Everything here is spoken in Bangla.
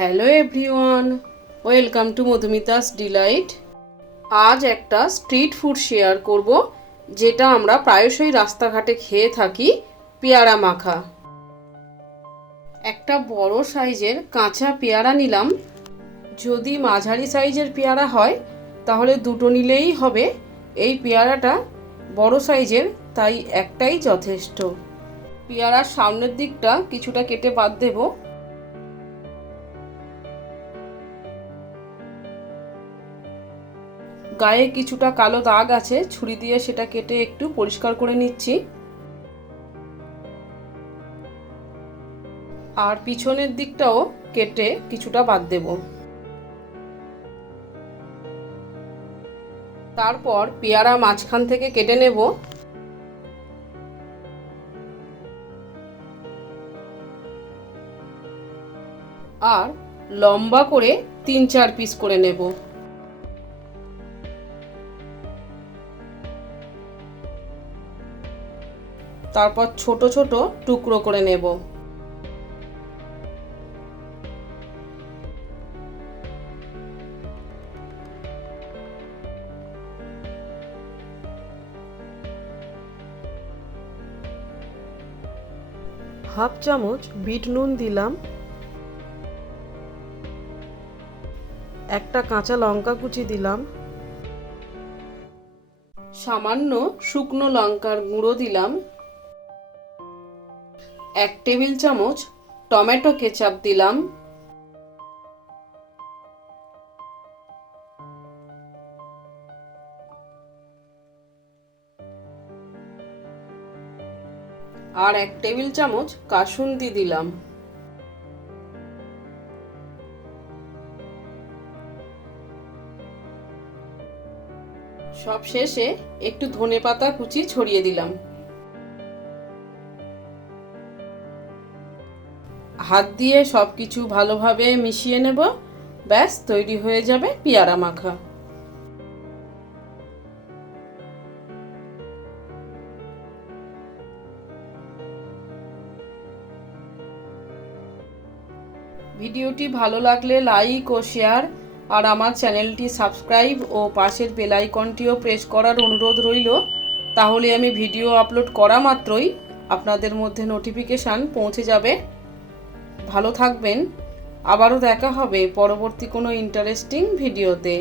Hello everyone, welcome to Madhumita's delight. আজ একটা স্ট্রিট ফুড শেয়ার করব, যেটা আমরা প্রায়শই রাস্তাঘাটে খেয়ে থাকি, পেয়ারা মাখা। একটা বড় সাইজের কাঁচা পেয়ারা নিলাম। যদি মাঝারি সাইজের পেয়ারা হয় তাহলে দুটো নিলেই হবে। এই পেয়ারাটা বড় সাইজের, তাই একটাই যথেষ্ট। পেয়ারার সামনের দিকটা কিছুটা কেটে বাদ দেব। গায়ে কিছুটা কালো দাগ আছে, ছুরি দিয়ে সেটা কেটে একটু পরিষ্কার করে নিচ্ছি। আর পিছনের দিকটাও কেটে কিছুটা বাদ দেব। তারপর পেয়ারা মাঝখান থেকে কেটে নেব। আর লম্বা করে 3-4 পিস করে নেব। তারপর ছোট ছোট টুকরো করে নেব। হাফ চামচ বিট নুন দিলাম। একটা কাঁচা লঙ্কা কুচি দিলাম। সামান্য শুকনো লঙ্কার গুঁড়ো দিলাম। 1 টেবিল চামচ টমেটো কেচাপ দিলাম। আর 1 টেবিল চামচ কাসুন্দি দিলাম। সব শেষে একটু ধনেপাতা কুচি ছড়িয়ে দিলাম। হাত দিয়ে সবকিছু ভালোভাবে মিশিয়ে নেব। ব্যাস, তৈরি হয়ে যাবে পেয়ারা মাখা। ভিডিওটি ভালো লাগলে লাইক ও শেয়ার, আর আমার চ্যানেলটি সাবস্ক্রাইব ও পাশের বেল আইকনটিও প্রেস করার অনুরোধ রইল। তাহলে আমি ভিডিও আপলোড করা মাত্রই আপনাদের মধ্যে নোটিফিকেশান পৌঁছে যাবে। ভালো থাকবেন। আবারও দেখা হবে পরবর্তী কোনো ইন্টারেস্টিং ভিডিওতে।